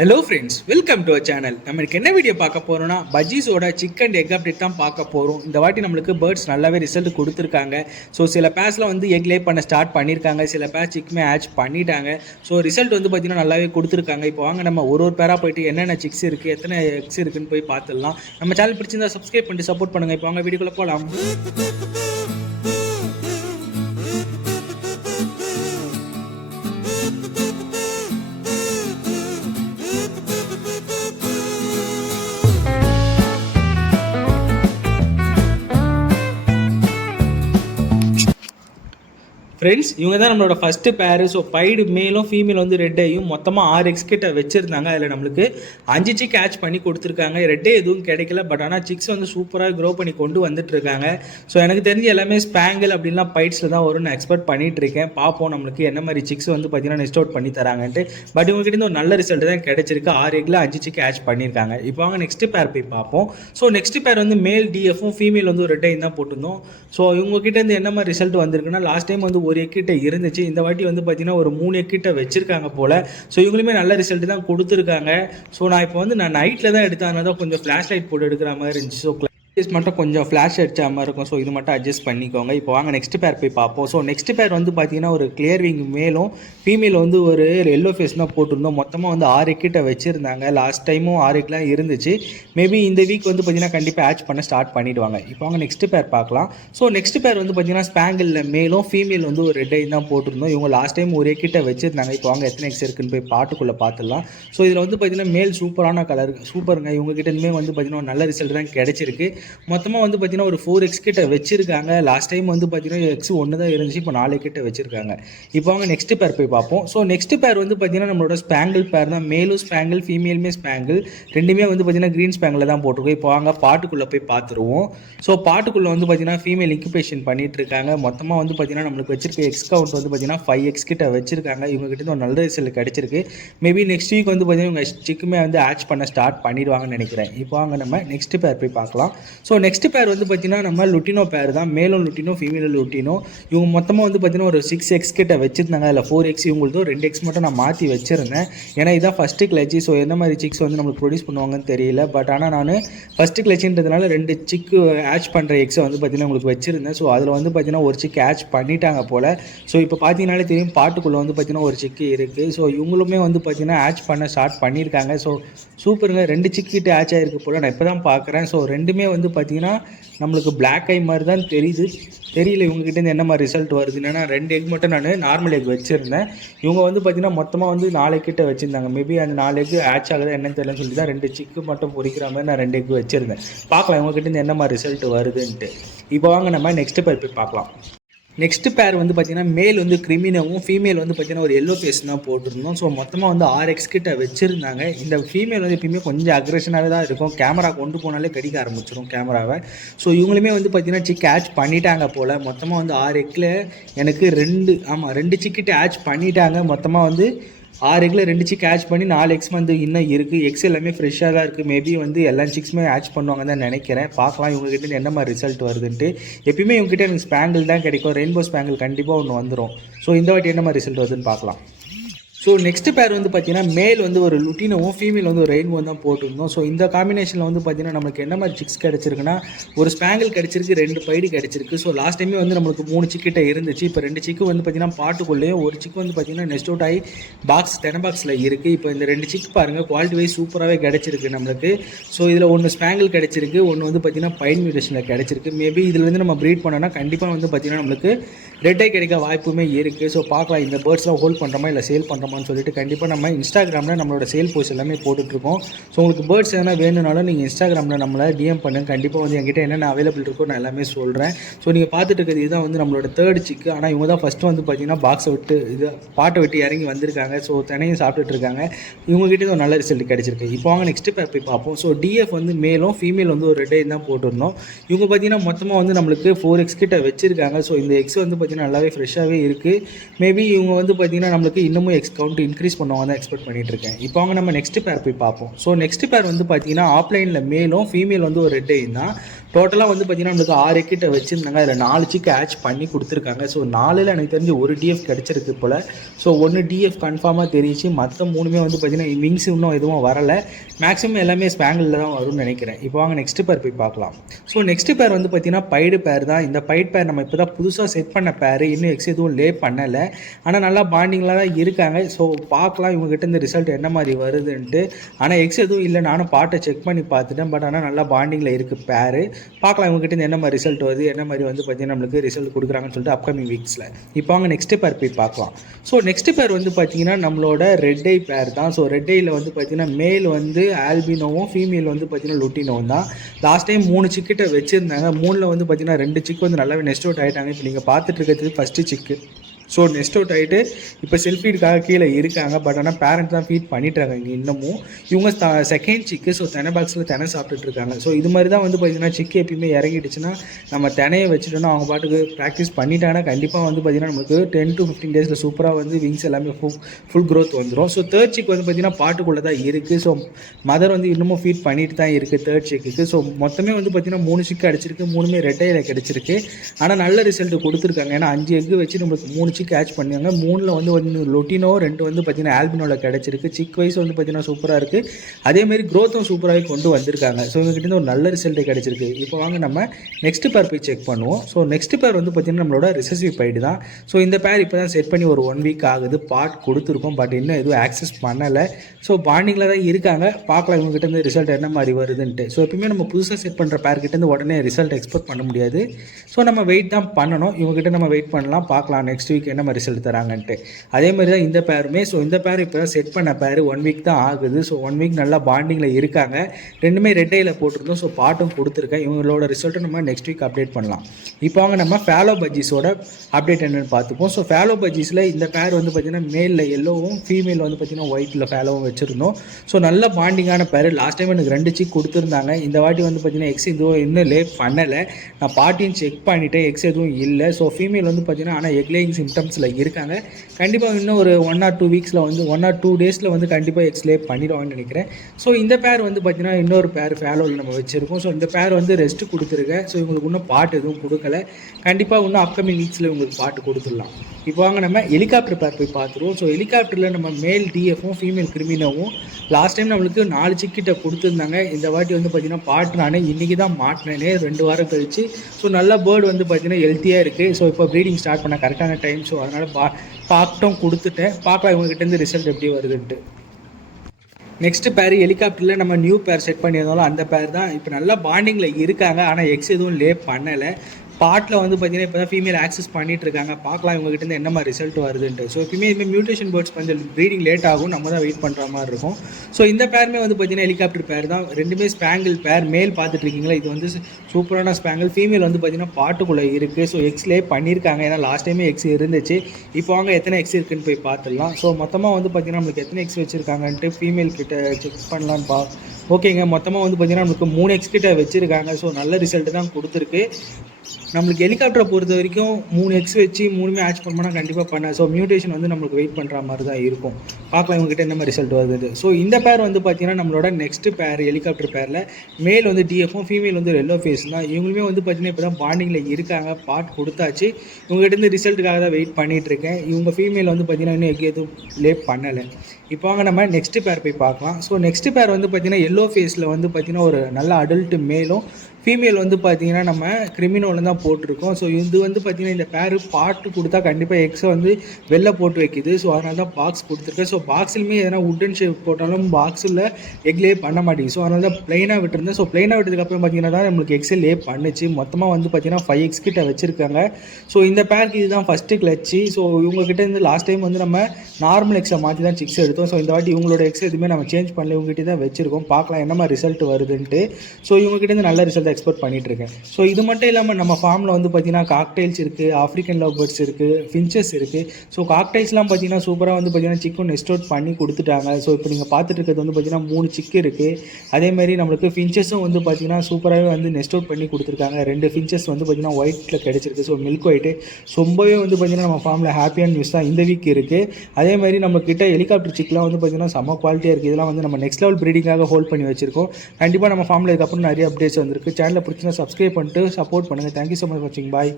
Hello friends, welcome to our channel. நம்மளுக்கு என்ன video பார்க்க போகிறோம்னா பஜ்ஜீஸோட சிக்கன் எக் அப்டேட் தான் பார்க்க போகிறோம். இந்த வாட்டி நம்மளுக்கு பேர்ட்ஸ் நல்லாவே ரிசல்ட் கொடுத்துருக்காங்க. ஸோ சில பேர்ஸில் வந்து எக் லே பண்ண ஸ்டார்ட் பண்ணியிருக்காங்க, சில பேர் சிக்குமே ஆச் பண்ணிட்டாங்க. ஸோ ரிசல்ட் வந்து பார்த்திங்கன்னா நல்லாவே கொடுத்துருக்காங்க. இப்போ வாங்க நம்ம ஒரு பேராக போயிட்டு என்னென்ன சிக்ஸ் இருக்குது, எத்தனை எக்ஸ் இருக்குன்னு போய் பார்த்துடலாம். நம்ம சேனல் பிடிச்சிருந்தா சப்ஸ்கிரைப் பண்ணிட்டு சப்போர்ட் பண்ணுங்கள். இப்போ வாங்க வீடியோக்குள்ளே போகலாம். ஃப்ரெண்ட்ஸ், இவங்க தான் நம்மளோட ஃபஸ்ட்டு பேரு. ஸோ பைடு மேலும் ஃபீமேல் வந்து ரெட்டையும் மொத்தமாக 6 எக்ஸ் கிட்ட வச்சுருந்தாங்க. அதில் நம்மளுக்கு 5 சிக் கேட்ச் பண்ணி கொடுத்துருக்காங்க. ரெட்டே எதுவும் கிடைக்கல, பட் ஆனால் சிக்ஸ் வந்து சூப்பராக க்ரோ பண்ணி கொண்டு வந்துட்டுருக்காங்க. ஸோ எனக்கு தெரிஞ்சு எல்லாமே ஸ்பேங்கிள் அப்படின்லாம் பைட்ஸில் தான் வரும்னு எக்ஸ்பெக்ட் பண்ணிட்டு இருக்கேன். பார்ப்போம் நம்மளுக்கு என்ன மாதிரி சிக்ஸ் வந்து பார்த்தீங்கன்னா நெஸ்ட் அவுட் பண்ணி தராங்கன்ட்டு. பட் இவங்ககிட்ட ஒரு நல்ல ரிசல்ட் தான் கிடைச்சிருக்கு. 6 எக்கில் 5 சிக் கேட்ச் பண்ணியிருக்காங்க. இப்போ அவங்க நெக்ஸ்ட் பேர் போய் பார்ப்போம். ஸோ நெக்ஸ்ட் பேர் வந்து மேல் டிஎஃப்பும் ஃபீமேல் வந்து ரெட்டையும் தான் போட்டிருந்தோம். ஸோ இவங்ககிட்ட இருந்து என்ன மாதிரி ரிசல்ட் வந்திருக்குன்னா, லாஸ்ட் டைம் வந்து 1 எக்கிட்ட இருந்துச்சு. இந்த வாட்டி வந்து பார்த்தீங்கன்னா ஒரு 3 எக்கிட்ட வச்சிருக்காங்க போல். ஸோ இவங்களுமே நல்ல ரிசல்ட் தான் கொடுத்துருக்காங்க. ஸோ நான் இப்போ வந்து நைட்டில் தான் எடுத்தேன், அதனால தான் கொஞ்சம் ஃப்ளாஷ் லைட் போட்டு எடுக்கிற மாதிரி இருந்துச்சு. ஸோ மட்டும் கொஞ்சம் ஃப்ளாஷ் அடிச்ச மாதிரி இருக்கும். ஸோ இது மட்டும் அட்ஜஸ்ட் பண்ணிக்கோங்க. இப்போ வாங்க நெக்ஸ்ட் பேர் போய் பார்ப்போம். ஸோ நெக்ஸ்ட் பேர் வந்து பார்த்தீங்கன்னா ஒரு கிளியர் விங் மேலும் ஃபீமேல் வந்து ஒரு எல்லோ ஃபேஸ் தான் போட்டிருந்தோம். மொத்தமாக வந்து 6 எக்கிட்ட வச்சுருந்தாங்க. லாஸ்ட் டைமும் 6 எக்லாம் இருந்துச்சு. மேபி இந்த வீக் வந்து பார்த்தீங்கன்னா கண்டிப்பாக ஆச் பண்ண ஸ்டார்ட் பண்ணிவிடுவாங்க. இப்போ வாங்க நெக்ஸ்ட் பேர் பார்க்கலாம். ஸோ நெக்ஸ்ட் பேர் வந்து பார்த்தீங்கன்னா ஸ்பேங்கிளில் மேலும் ஃபீமேல் வந்து ஒரு ரெட்டை தான் போட்டிருந்தோம். இவங்க லாஸ்ட் டைம் 1 எக்கிட்ட வச்சுருந்தாங்க. இப்போ வாங்க எத்தனை எக்ஸ் இருக்குன்னு போய் பாட்டுக்குள்ளே பார்த்துடலாம். ஸோ இதில் வந்து பார்த்தீங்கன்னா மேல் சூப்பரான கலர், சூப்பருங்க. இவங்ககிட்ட இனிமேல் வந்து பார்த்தீங்கன்னா நல்ல ரிசல்ட் தான் கிடைச்சிருக்கு. மொத்தமாக வந்து பார்த்தீங்கன்னா ஒரு 4 எக்ஸ் கிட்ட வச்சிருக்காங்க. லாஸ்ட் டைம் வந்து பார்த்தீங்கன்னா எக்ஸ் 1 தான் இருந்துச்சு, இப்போ 4 கிட்ட வச்சிருக்காங்க. இப்போ அவங்க நெக்ஸ்ட் பேர் போய் பார்ப்போம். ஸோ நெக்ஸ்ட் பேர் வந்து பார்த்தீங்கன்னா நம்மளோட ஸ்பேங்கிள் பேர் தான். மேலும் ஸ்பேங்கிள், ஃபீமேலுமே ஸ்பேங்கிள், ரெண்டுமே வந்து பார்த்தீங்கன்னா க்ரீன் ஸ்பேங்கில் தான் போட்டிருக்கோம். இப்போ வாங்க பாட்டுக்குள்ளே போய் பார்த்துருவோம். ஸோ பாட்டுக்குள்ளே வந்து பார்த்தீங்கன்னா ஃபீமேல் இன்குபேஷன் பண்ணிட்டு இருக்காங்க. மொத்தமாக வந்து பார்த்தீங்கன்னா நம்மளுக்கு வச்சிருக்க எக்ஸ் கவுண்ட் வந்து பார்த்தீங்கன்னா 5 எக்ஸ் கிட்ட வச்சிருக்காங்க. இவங்க கிட்ட ஒரு நல்ல ரிசல்ட் கிடைச்சிருக்கு. மேபி நெக்ஸ்ட் வீக் வந்து பார்த்தீங்கன்னா இவங்க சிக்குமே வந்து ஆச் பண்ண ஸ்டார்ட் பண்ணிடுவாங்கன்னு நினைக்கிறேன். இப்போ வாங்க நம்ம நெக்ஸ்ட் பேர் போய் பார்க்கலாம். ஸோ நெக்ஸ்ட் பேர் வந்து பார்த்தீங்கன்னா நம்ம லுட்டினோ பேர் தான். மேலும் லுட்டினோ, ஃபீமேல் லுட்டினோ. இவங்க மொத்தமாக வந்து பார்த்தீங்கன்னா ஒரு 6 எக்ஸ் கிட்ட வச்சுருந்தாங்க. அதில் 4 எக்ஸ் இவங்களுக்கு 2 எக்ஸ் மட்டும் நான் மாற்றி வச்சுருந்தேன். ஏன்னா இதான் ஃபஸ்ட்டு கிளச்சி. ஸோ எந்த மாதிரி சிக்ஸ் வந்து நம்மளுக்கு ப்ரொடியூஸ் பண்ணுவாங்கன்னு தெரியல. பட் ஆனால் நான் ஃபஸ்ட்டு கிளச்சின்றதுனால 2 சிக்கு ஆச் பண்ணுற எக்ஸை வந்து பார்த்தீங்கன்னா உங்களுக்கு வச்சுருந்தேன். ஸோ அதில் வந்து பார்த்தீங்கன்னா ஒரு சிக்கு ஆச் பண்ணிட்டாங்க போல். ஸோ இப்போ பார்த்தீங்கன்னாலே தெரியும் பாட்டுக்குள்ளே வந்து பார்த்தீங்கன்னா ஒரு சிக்கு இருக்குது. ஸோ இவங்களுமே வந்து பார்த்தீங்கன்னா ஆச் பண்ண ஸ்டார்ட் பண்ணியிருக்காங்க. ஸோ சூப்பருங்க, 2 சிக்கு கிட்ட ஆச் ஆகிருக்கு போல். நான் இப்போ தான் பார்க்குறேன். ஸோ ரெண்டுமே வந்து பார்த்தீங்கன்னா நம்மளுக்கு பிளாக் ஐ மாதிரி தான் தெரியல இவங்ககிட்ட என்ன மாதிரி ரிசல்ட் வருது. ஏன்னா 2 எக் மட்டும் நான் நார்மல் எக் வச்சுருந்தேன். இவங்க வந்து பார்த்தீங்கன்னா மொத்தமாக வந்து 4 கிட்ட வச்சுருந்தாங்க. மேபி அந்த 4 எக் ஆச் ஆகுதா என்னன்னு தெரியலன்னு சொல்லி தான் 2 சிக்கு மட்டும் பொறிக்கிற மாதிரி நான் 2 எக் வச்சுருந்தேன். பார்க்கலாம் இவங்ககிட்ட என்ன மாதிரி ரிசல்ட் வருதுன்ட்டு. இப்போ வாங்க நம்ம நெக்ஸ்ட் பேர் போய் பார்க்கலாம். நெக்ஸ்ட் பேர் வந்து பார்த்தீங்கன்னா மேல் வந்து கிரிமினவும், ஃபீமேல் வந்து பார்த்தீங்கன்னா ஒரு எல்லோ ஃபேஸ் தான் போட்டிருந்தோம். ஸோ மொத்தமாக வந்து 6 எக்ஸ் கிட்ட வச்சுருந்தாங்க. இந்த ஃபீமேல் வந்து எப்பயுமே கொஞ்சம் அக்ரெஷனாகவே தான் இருக்கும். கேமரா கொண்டு போனாலே கடிக்க ஆரம்பிச்சிடும் கேமராவை. ஸோ இவங்களுமே வந்து பார்த்தீங்கன்னா சிக் ஆச் பண்ணிட்டாங்க போல். மொத்தமாக வந்து 6 எக்கில் எனக்கு 2 சிக்கிட்ட ஆச் பண்ணிட்டாங்க. மொத்தமாக வந்து 6 எக்கில் 2 சிக் ஆச் பண்ணி 4 எக்ஸ் வந்து இன்னும் இருக்குது. எக்ஸ் எல்லாமே ஃப்ரெஷ்ஷாக தான் இருக்குது. மேபி வந்து எல்லா சிக்ஸுமே ஆச் பண்ணுவாங்க தான் நினைக்கிறேன். பார்க்கலாம் இவங்ககிட்ட என்ன மாதிரி ரிசல்ட் வருதுன்ட்டு. எப்பயுமே இவங்ககிட்ட எனக்கு ஸ்பேங்கிள் தான் கிடைக்கும். ரெயின்போ ஸ்பேங்கிள் கண்டிப்பாக ஒன்று வந்துடும். ஸோ இந்த வாட்டி என்ன மாதிரி ரிசல்ட் வருதுன்னு பார்க்கலாம். ஸோ நெக்ஸ்ட் பேர் வந்து பார்த்தீங்கன்னா மேல் வந்து ஒரு லுட்டினோவும், ஃபீமேல் வந்து ஒரு ரெயின்போ தான் போட்டிருந்தோம். ஸோ இந்த காம்பினேஷனில் வந்து பார்த்தீங்கன்னா நமக்கு என்ன மாதிரி சிக்ஸ் கிடச்சிருக்குன்னா, ஒரு ஸ்பேங்கிள் கிடச்சிருக்கு, 2 பைடு கிடச்சிருக்கு. ஸோ லாஸ்ட் டைமே வந்து நம்மளுக்கு 3 சிக்கிட்ட இருந்துச்சு. இப்போ 2 சிக்கு வந்து பார்த்தீங்கன்னா பாட்டுக்குள்ளேயும், ஒரு சிக்கு வந்து பார்த்தீங்கன்னா நெஸ்ட் அவுட் ஆகி தென பாக்ஸில் இருக்குது. இப்போ இந்த 2 சிக் பாருங்கள், குவாலிட்டி வைஸ் சூப்பராகவே கிடச்சிருக்கு நம்மளுக்கு. ஸோ இதில் ஒன்று ஸ்பேங்கிள் கிடச்சிருக்கு, ஒன்று வந்து பார்த்தீங்கன்னா பைன் மியூட்டேஷனில் கிடச்சிருக்கு. மேபி இதில் வந்து நம்ம ப்ரீட் பண்ணோன்னா கண்டிப்பாக வந்து பார்த்தீங்கன்னா நம்மளுக்கு ரெட்டை கிடைக்க வாய்ப்புமே இருக்குது. ஸோ பார்க்கலாம் இந்த பேர்ட்ஸ்லாம் ஹோல்ட் பண்ணுறோமா இல்லை சேல் பண்ணுறோமான்னு சொல்லிட்டு கண்டிப்பாக நம்ம இன்ஸ்டாகிராமில் நம்மளோட சேல் போஸ்ட் எல்லாமே போட்டுட்ருக்கோம். ஸோ உங்களுக்கு பேர்ட்ஸ் எதனா வேணும்னாலும் நீங்கள் இன்ஸ்டாகிராமில் நம்மளை டிஎம் பண்ணுங்க. கண்டிப்பாக வந்து என்கிட்ட என்னென்ன அவைலபிள் இருக்கோ நான் எல்லாமே சொல்கிறேன். ஸோ நீங்கள் பார்த்துட்டு இருக்கிறது இதுதான் வந்து நம்மளோட 3rd சிக்கு. ஆனால் இவங்க தான் ஃபஸ்ட்டு வந்து பார்த்தீங்கன்னா பாக்ஸை விட்டு பாட்டை விட்டு இறங்கி வந்திருக்காங்க. ஸோ தினையும் சாப்பிட்டுட்டு இருக்காங்க. இவங்ககிட்ட ஒரு நல்ல ரிசல்ட் கிடச்சிருக்கு. இப்போ வாங்க நெக்ஸ்ட் பேர் போய் பார்ப்போம். ஸோ டிஎஃப் வந்து மேலும், ஃபீமேல் வந்து ஒரு ரெட்டை தான் போட்டிருந்தோம். இவங்க பார்த்தீங்கன்னா மொத்தமாக வந்து நம்மளுக்கு 4 எக்ஸ் கிட்ட வச்சிருக்காங்க. ஸோ இந்த எக்ஸ் வந்து பார்த்தீங்கன்னா நல்லாவே ஃப்ரெஷ்ஷாகவே இருக்குது. மேபி இவங்க வந்து பார்த்தீங்கன்னா நம்மளுக்கு இன்னமும் எக்ஸ் கவுண்ட் இன்க்ரீஸ் பண்ணுவாங்க தான் எக்ஸ்பெக்ட் பண்ணிட்டு இருக்கேன். இப்போ அவங்க நம்ம நெக்ஸ்ட் பேர் போய் பார்ப்போம். ஸோ நெக்ஸ்ட் பேர் வந்து பார்த்தீங்கன்னா ஆஃப்லைனில் மேலும், ஃபீமேல் வந்து ஒரு ரெட்டையும் தான். டோட்டலாக வந்து பார்த்தீங்கன்னா நம்மளுக்கு 6 கிட்ட வச்சுருந்தாங்க. அதில் 4 சிக்கு ஆச் பண்ணி கொடுத்துருக்காங்க. ஸோ 4ல் எனக்கு தெரிஞ்சு ஒரு டிஎஃப் கிடச்சிருக்கு போல். ஸோ 1 டிஎஃப் கன்ஃபார்மாக தெரிஞ்சு, மற்ற 3மே வந்து பார்த்தீங்கன்னா விங்ஸ் இன்னும் எதுவும் வரலை. மேக்ஸிமம் எல்லாமே ஸ்பேங்கிளில் தான் வரும்னு நினைக்கிறேன். இப்போ வாங்க நெக்ஸ்ட் பேர் போய் பார்க்கலாம். ஸோ நெக்ஸ்ட் பேர் வந்து பார்த்தீங்கன்னா பைடு பேர் தான். இந்த பைடு பேர் நம்ம இப்போ தான் புதுசாக செட் பண்ண பேர், இன்னும் எக்ஸ் எதுவும் லே பண்ணலை. ஆனால் நல்லா பாண்டிங்கில் தான் இருக்காங்க. ஸோ பார்க்கலாம் இவங்ககிட்ட இந்த ரிசல்ட் என்ன மாதிரி வருதுன்ட்டு. ஆனால் எக்ஸ் எதுவும் இல்லை, நானும் பாட்டை செக் பண்ணி பார்த்துட்டேன். பட் ஆனால் நல்லா பாண்டிங்கில் இருக்குது பேர். பார்க்கலாம் இவங்ககிட்ட என்ன மாதிரி ரிசல்ட் வருது, என்ன மாதிரி வந்து பார்த்தீங்கன்னா நம்மளுக்கு ரிசல்ட் கொடுக்குறாங்கன்னு சொல்லிட்டு அப்கமிங் வீக்ஸில். இப்போ அவங்க நெக்ஸ்ட் பேர் போய் பார்க்கலாம். ஸோ நெக்ஸ்ட் பேர் வந்து பார்த்தீங்கன்னா நம்மளோட ரெட் ஐ பேர் தான். ஸோ ரெட் ஐயில் வந்து பார்த்தீங்கன்னா மேல் வந்து ஆல்பினோவும் ஃபீமேல் வந்து பார்த்தீங்கன்னா லுட்டினோவும் தான். லாஸ்ட் டைம் 3 சிக்கிட்ட வச்சுருந்தாங்க. 3ல் வந்து பார்த்தீங்கன்னா 2 சிக்கு வந்து நல்லாவே நெஸ்ட் அவுட் ஆகிட்டாங்க. இப்போ நீங்கள் பார்த்துட்டு இருக்கிறது ஃபஸ்ட்டு சிக்கு. ஸோ நெஸ்ட் அவுட் ஆகிட்டு இப்போ செல்ஃப் ஃபீடுக்காக கீழே இருக்காங்க. பட் ஆனால் பேரண்ட் தான் ஃபீட் பண்ணிட்டுருக்காங்க இங்கே இன்னமும். இவங்க செகண்ட் சிக்கு. ஸோ தெனை பாக்ஸில் தெனை சாப்பிட்டுருக்காங்க. ஸோ இது மாதிரி தான் வந்து பார்த்திங்கன்னா சிக்கு எப்பயுமே இறங்கிடுச்சுன்னா நம்ம தெனையை வச்சுட்டோன்னா அவங்க பாட்டுக்கு ப்ராக்டிஸ் பண்ணிட்டாங்கன்னா கண்டிப்பாக வந்து பார்த்திங்கன்னா நமக்கு 10 to 15 டேஸில் சூப்பராக வந்து விங்ஸ் எல்லாமே ஃபுல் க்ரோத் வந்துடும். ஸோ தேர்ட் சிக் வந்து பார்த்திங்கன்னா பாட்டுக்குள்ளே தான் இருக்குது. ஸோ மதர் வந்து இன்னமும் ஃபீட் பண்ணிட்டு தான் இருக்குது தேர்ட் சிக்குக்கு. ஸோ மொத்தமே வந்து பார்த்திங்கன்னா 3 சிக்கு அடிச்சிருக்கு, 3மே ரெட் ஐயில் கிடச்சிருக்கு. ஆனால் நல்ல ரிசல்ட் கொடுத்துருக்காங்க. ஏன்னா 5 எக்கு வச்சு நம்மளுக்கு 3 கேட்ச் பண்ணுவாங்க. 3ல் வந்து 1 லொட்டினோ, 2 வந்து பார்த்தீங்கன்னா ஆல்பினோவில் கிடச்சிருக்கு. சிக் வைஸ் வந்து பார்த்தீங்கன்னா சூப்பராக இருக்குது. அதேமாதிரி க்ரோத்தும் சூப்பராகவே கொண்டு வந்திருக்காங்க. ஸோ இவங்ககிட்ட ஒரு நல்ல ரிசல்ட்டே கிடச்சிருக்கு. இப்போ வாங்க நம்ம நெக்ஸ்ட் பேர் போய் செக் பண்ணுவோம். ஸோ நெக்ஸ்ட் பேர் வந்து பார்த்தீங்கன்னா நம்மளோட ரிசசிவ் பைடு தான். ஸோ இந்த பேர் இப்போ தான் செட் பண்ணி ஒரு 1 வீக் ஆகுது. பார்ட் கொடுத்துருக்கோம், பட் இன்னும் எதுவும் ஆக்சஸ் பண்ணலை. ஸோ பாண்டிங்கில் தான் இருக்காங்க. பார்க்கலாம் இவங்ககிட்ட இருந்து ரிசல்ட் என்ன மாதிரி வருதுன்ட்டு. ஸோ எப்பவுமே நம்ம புதுசாக செட் பண்ணுற பேர்கிட்டேருந்து உடனே ரிசல்ட் எக்ஸ்பெக்ட் பண்ண முடியாது. ஸோ நம்ம வெயிட் தான் பண்ணணும். இவங்ககிட்ட நம்ம வெயிட் பண்ணலாம், பார்க்கலாம் நெக்ஸ்ட் வீக் என்ன ரிசல்ட் தராங்கன்ட்டு. அதே மாதிரி தான் இந்த பேருமே. ஸோ இந்த பேர் இப்போ தான் செட் பண்ண பேர் 1 வீக் தான் ஆகுது. ஸோ 1 வீக் நல்லா பாண்டிங்கில் இருக்காங்க. ரெண்டுமே ரெட் ஐயில் போட்டிருந்தோம். ஸோ பாட்டும் கொடுத்துருக்கேன். இவங்களோட ரிசல்ட்டும் நம்ம நெக்ஸ்ட் வீக் அப்டேட் பண்ணலாம். இப்போ அவங்க நம்ம ஃபேலோ பஜ்ஜீஸோட அப்டேட் என்னென்னு பார்த்துப்போம். ஸோ ஃபேலோ பஜ்ஜீஸில் இந்த பேர் வந்து பார்த்திங்கன்னா மேலில் எல்லோவும், ஃபீமேல் வந்து பார்த்திங்கன்னா ஒயிட்டில் ஃபேலோவும் வச்சுருந்தோம். ஸோ நல்ல பாண்டிங்கான பேர். லாஸ்ட் டைம் எனக்கு 2 சிக் கொடுத்துருந்தாங்க. இந்த வாட்டி வந்து பார்த்திங்கன்னா எக்ஸ் எதுவும் இன்னும் லே பண்ணலை. நான் பாட்டியும் செக் பண்ணிவிட்டேன், எக்ஸ் எதுவும் இல்லை. ஸோ ஃபீமேல் வந்து பார்த்திங்கன்னா ஆனால் எக்லேயிங் சிம்டம்ஸில் இருக்காங்க. கண்டிப்பாக இன்னும் ஒரு 1 or 2 வீக்ஸில் வந்து 1 or 2 டேஸில் வந்து கண்டிப்பாக எக்ஸ்லே பண்ணிடுவான்னு நினைக்கிறேன். ஸோ இந்த பேர் வந்து பார்த்திங்கன்னா இன்னொரு பேர் ஃபேலோவில் நம்ம வச்சுருக்கோம். ஸோ இந்த பேர் வந்து ரெஸ்ட் கொடுத்துருக்கேன். ஸோ இவங்களுக்கு இன்னும் பாட்டு எதுவும் கொடுக்கல. கண்டிப்பாக இன்னும் அப்கமிங் வீக்ஸில் இவங்களுக்கு பாட்டு கொடுத்துடலாம். இப்போ வாங்க நம்ம ஹெலிகாப்டர் பேர் போய் பார்த்துருவோம். ஸோ ஹெலிகாப்டரில் நம்ம மேல் டிஎஃப்பும் ஃபீமேல் கிரிமினோவும் லாஸ்ட் டைம் நம்மளுக்கு 4 சிக்கிட்ட கொடுத்துருந்தாங்க. இந்த வாட்டி வந்து பார்த்திங்கன்னா பாட்டு நானே இன்றைக்கி தான் மாட்டினேனே 2 வாரம் கழிச்சு. ஸோ நல்ல பேர்டு வந்து பார்த்திங்கன்னா ஹெல்த்தியாக இருக்குது. ஸோ இப்போ ப்ரீடிங் ஸ்டார்ட் பண்ண கரெக்டான டைம். ஸோ அதனால் பாக்டும் கொடுத்துட்டேன். பார்க்கலாம் இவங்ககிட்டேருந்து ரிசல்ட் எப்படி வருதுன்ட்டு. நெக்ஸ்ட் பேர் ஹெலிகாப்டரில் நம்ம நியூ பேர் செட் பண்ணியிருந்தாலும் அந்த பேர் தான். இப்போ நல்லா பாண்டிங்கில் இருக்காங்க. ஆனால் எக்ஸ் எதுவும் லே பண்ணலை. பாட்டில் வந்து பார்த்திங்கன்னா இப்போ தான் ஃபீமேல் ஆக்சஸ் பண்ணிட்டு இருக்காங்க. பார்க்கலாம் இவங்ககிட்ட என்ன மாதிரி ரிசல்ட் வருதுன்ட்டு. ஸோ எப்பயுமே இதுமாதிரி மியூட்டேஷன் பேர்ட்ஸ் கொஞ்சம் ப்ரீடிங் லேட் ஆகும், நம்ம தான் வெயிட் பண்ணுற மாதிரி இருக்கும். ஸோ இந்த பேருமே வந்து பார்த்திங்கன்னா ஹெலிகாப்டர் பேர் தான். ரெண்டுமே ஸ்பேங்கிள் பேர். மேல் பார்த்துட்டு இருக்கீங்களா, இது வந்து சூப்பரான ஸ்பேங்கிள். ஃபீமேல் வந்து பார்த்திங்கன்னா பாட்டுக்குள்ளே இருக்குது. ஸோ எக்ஸ்லே பண்ணியிருக்காங்க. ஏன்னா லாஸ்ட் டைமே எக்ஸ் இருந்துச்சு. இப்போ அவங்க எத்தனை எக்ஸ் இருக்குன்னு போய் பார்த்துடலாம். ஸோ மொத்தமாக வந்து பார்த்திங்கன்னா நம்மளுக்கு எத்தனை எக்ஸ் வச்சுருக்காங்கன்ட்டு ஃபீமேல் கிட்ட செக் பண்ணலான்னு ஓகேங்க. மொத்தமாக வந்து பார்த்திங்கன்னா நம்மளுக்கு 3 எக்ஸ் கிட்ட வச்சுருக்காங்க. ஸோ நல்ல ரிசல்ட்டு தான் கொடுத்துருக்கு. நம்மளுக்கு ஹெலிகாப்டரை பொறுத்த வரைக்கும் 3 எக்ஸ் வச்சு 3மே ஆச் பண்ணோம்னா கண்டிப்பாக பண்ண. ஸோ மியூட்டேஷன் வந்து நம்மளுக்கு வெயிட் பண்ணுற மாதிரி தான் இருக்கும். பார்க்கலாம் இவங்ககிட்ட என்ன மாதிரி ரிசல்ட் வருது. ஸோ இந்த பேர் வந்து பார்த்திங்கன்னா நம்மளோட நெக்ஸ்ட் பேர் ஹெலிகாப்டர் பேரில் மேல் வந்து டிஎஃப்பும் ஃபீமேல் வந்து எல்லோ ஃபேஸ் தான். இவங்களுமே வந்து பார்த்திங்கன்னா இப்போ தான் பாண்டிங்கில் இருக்காங்க. பாட் கொடுத்தாச்சு. இவங்ககிட்ட ரிசல்ட்டுக்காக தான் வெயிட் பண்ணிகிட்டு இருக்கேன். இவங்க ஃபீமேல் வந்து பார்த்திங்கன்னா இன்னும் எதுவும் லே பண்ணலை. இப்போ வாங்க நம்ம நெக்ஸ்ட் பேர் போய் பார்க்கலாம். ஸோ நெக்ஸ்ட் பேர் வந்து பார்த்திங்கன்னா எல்லோ ஃபேஸில் வந்து பார்த்திங்கன்னா ஒரு நல்ல அடல்ட் மேலும், ஃபீமேல் வந்து பார்த்திங்கன்னா நம்ம கிரிமினோவில் தான் போட்டிருக்கோம். ஸோ இது வந்து பார்த்திங்கன்னா இந்த பேர் பாட்டு கொடுத்தா கண்டிப்பாக எக்ஸை வந்து வெளில போட்டு வைக்கிது. ஸோ அதனால தான் பாக்ஸ் கொடுத்துருக்கேன். ஸோ பாக்ஸிலுமே எதனா உட்டன் ஷேப் போட்டாலும் பாக்ஸில் எக்லே பண்ண மாட்டேங்குது. ஸோ அதனால தான் ப்ளைனாக விட்டுருந்தேன். ஸோ ப்ளைனாக விட்டதுக்கப்புறம் பார்த்திங்கன்னா தான் நம்மளுக்கு எக்ஸில் லே பண்ணுச்சு. மொத்தமாக வந்து பார்த்திங்கன்னா 5 எக்ஸ் கிட்ட வச்சுருக்காங்க. ஸோ இந்த பேருக்கு இதுதான் ஃபஸ்ட்டு கிளச்சு. ஸோ இவங்ககிட்ட இருந்து லாஸ்ட் டைம் வந்து நம்ம நார்மல் எக்ஸை மாற்றி தான் சிக்ஸ் எடுத்தோம். ஸோ இந்த வாட்டி இவங்களோட எக்ஸ் எதுவுமே நம்ம சேஞ்ச் பண்ணல, இவங்ககிட்ட தான் வச்சுருக்கோம். பார்க்கலாம் என்ன மாதிரி ரிசல்ட் வருதுன்ட்டு. ஸோ இவங்ககிட்ட நல்ல ரிசல்ட் எக்ஸ்பெக்ட் பண்ணிட்டு இருக்கேன். ஸோ இது மட்டும் இல்லாமல் நம்ம ஃபார்மில் வந்து பார்த்தீங்கன்னா காக்டைல்ஸ் இருக்குது, ஆஃப்ரிக்கன் லவ் பேர்ட்ஸ் இருக்குது, ஃபின்ச்சஸ் இருக்குது. ஸோ காக்டைல்ஸ்லாம் பார்த்தீங்கன்னா சூப்பராக வந்து பார்த்தீங்கன்னா சிக்கும் நெஸ்ட் அவுட் பண்ணி கொடுத்துட்டாங்க. ஸோ இப்போ நீங்கள் பார்த்துட்டு இருக்கிறது வந்து பார்த்தீங்கன்னா 3 சிக்கு இருக்குது. அதேமாதிரி நம்மளுக்கு ஃபின்ச்சஸும் வந்து பார்த்தீங்கன்னா சூப்பராகவே வந்து நெஸ்ட் அவுட் பண்ணி கொடுத்துருக்காங்க. 2 ஃபின்ச்சஸ் வந்து பார்த்தீங்கன்னா ஒயிட்டில் கிடச்சிருக்கு. ஸோ மில்க் ஒயிட்டு ரொம்பவே வந்து பார்த்தீங்கன்னா நம்ம ஃபார்மில் ஹாப்பியான நியூஸ் தான் இந்த வீக் இருக்குது. அதேமாதிரி நம்ம கிட்ட ஹெலிகாப்டர் சிக்லாம் வந்து பார்த்தீங்கன்னா செம்ம குவாலிட்டியாக இருக்குது. இதெல்லாம் வந்து நம்ம நெக்ஸ்ட் லெவல் ப்ரீடிங்காக ஹோல்ட் பண்ணி வச்சிருக்கோம். கண்டிப்பாக நம்ம ஃபார்மில் இதுக்கப்புறம் நிறைய அப்டேட்ஸ் வந்திருக்கு. சேனலை பிடிச்சினா சப்ஸ்கிரைப் பண்ணிட்டு சப்போர்ட் பண்ணுங்கள். தேங்க்யூ ஸோ மச் வாட்சிங். பாய்.